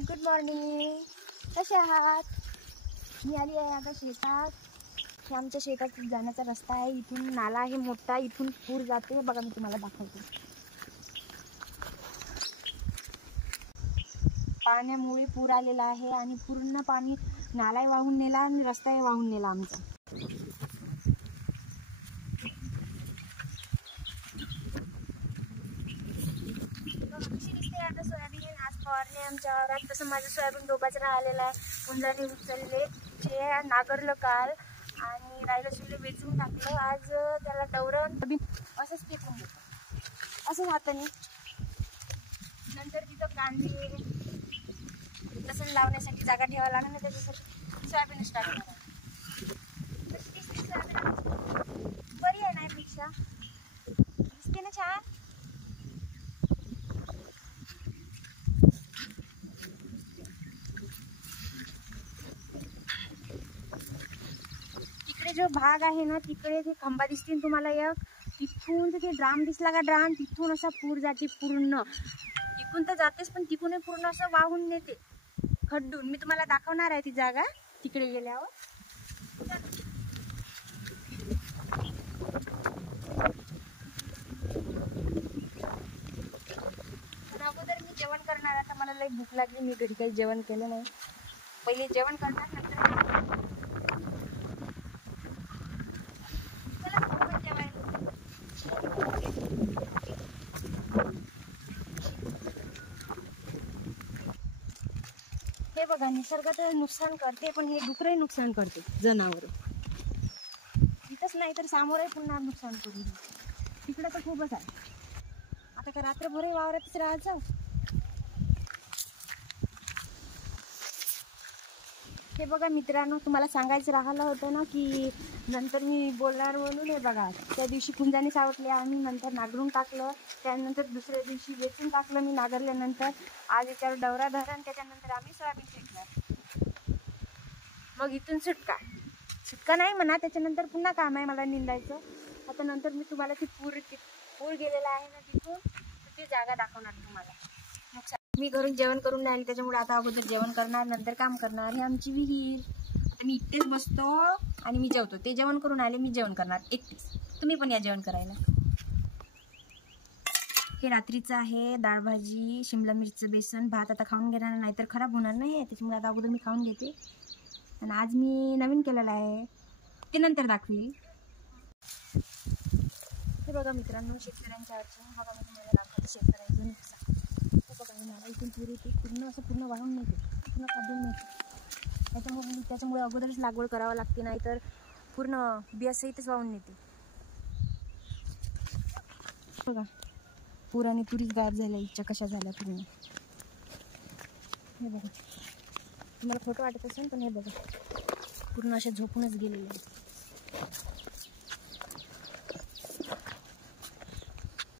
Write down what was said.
Good morning. कसे आहात? मी आली आहे आता शेतात. हे आमच्या शेतात जाण्याचा रस्ता आहे. इथून नाला आहे मोठा, इथून पूर जाते बघा. मी तुम्हाला दाखवते. पाण्यामुळे पूर आलेला आहे आणि पूर्ण पाणी नालाही वाहून नेला आणि रस्ताही वाहून नेला आमचा. कशी दिसते आता सोयाबीन? आज फवारणी आमच्या वावरात. तसं माझं सोयाबीन डोबाचं राहिलेलं आहे. पुंजाने उचलले, नागरलं काल आणि राहिलं शिवले वेचून टाकलं. आज त्याला डवरण असंच फेकून देतो, असं हाताने. नंतर तिथं कांदे लसूण लावण्यासाठी जागा ठेवायला लागेल ना, त्याच्यासाठी सोयाबीन स्टार्ट करा. कशी दिसते सोयाबीन? बरी आहे ना पेक्षा? दिसते ना छान. तिकडे जो भाग आहे ना, तिकडे ते खंबा दिसतील तुम्हाला एक. तिथून ते ड्राम दिसला का, ड्राम तिथून असा पूर जाते पूर्ण. तिकून तर जातेच पण तिकूनही पूर्ण असं वाहून नेते खड्डून. मी तुम्हाला दाखवणार आहे ती जागा तिकडे गेल्यावर. पण अगोदर मी जेवण करणार. आता मला लई भूक लागली. मी घरी काही जेवण केलं नाही. पहिले जेवण करणार, नंतर हे बघा, निसर्गाचं नुकसान करते पण हे डुकरंही नुकसान करते, जनावर. इथंच नाही तर सामोरही पुन्हा नुकसान करून तिकडं तर खूपच आहे. आता का रात्रभरही वावरातच राहायचं. हे बघा मित्रांनो, तुम्हाला सांगायचं राहिलं होतं ना की नंतर मी बोलणार म्हणून. हे बघा, त्या दिवशी कुंजाने सावटले आम्ही, नंतर नागरून टाकलं. त्यानंतर दुसऱ्या दिवशी वेचून टाकलं मी नागरल्यानंतर. आज याच्यावर डवरा धरण, त्याच्यानंतर आम्ही सोयाबीन फेकणार. मग इथून सुटका नाही म्हणा. त्याच्यानंतर पुन्हा काम आहे मला निंदायचं. आता नंतर मी तुम्हाला ती पूर गेलेला आहे ना, तिथून ती जागा दाखवणार तुम्हाला. मी घरून जेवण करून नाही आली, त्याच्यामुळे आता अगोदर जेवण करणार, नंतर काम करणार. ही आमची विहीर. आता मी एकटेच बसतो आणि मी जेवतो. ते जेवण करून आले, मी जेवण करणार एकटीच. तुम्ही पण या जेवण करायला. हे रात्रीचं आहे. डाळ भाजी, शिमला मिरचं, बेसन, भात. आता खाऊन घेणार, नाहीतर खराब होणार नाही. त्याच्यामुळे आता अगोदर मी खाऊन घेते. आणि आज मी नवीन केलेलं आहे, ते नंतर दाखवेल. हे बघा मित्रांनो, शेतकऱ्यांच्या अडचणी. हा बघा तुम्हाला दाखवते शेतकऱ्यांचं नुकसान. हे बघा, मला इथून पूर येते, पूर्ण वाहून नेते, पूर्ण काढून नेते. त्याच्यामुळे अगोदरच लागवड करावं लागते, नाहीतर पूर्ण बियासहितच वाहून नेते. बघा, पुराने तुरीच गायब झाल्या, इच्छा कशा झाल्या पूर्ण. हे बघा, तुम्हाला फोटो वाटत असेल पण हे बघा, पूर्ण अशा झोपूनच गेलेले.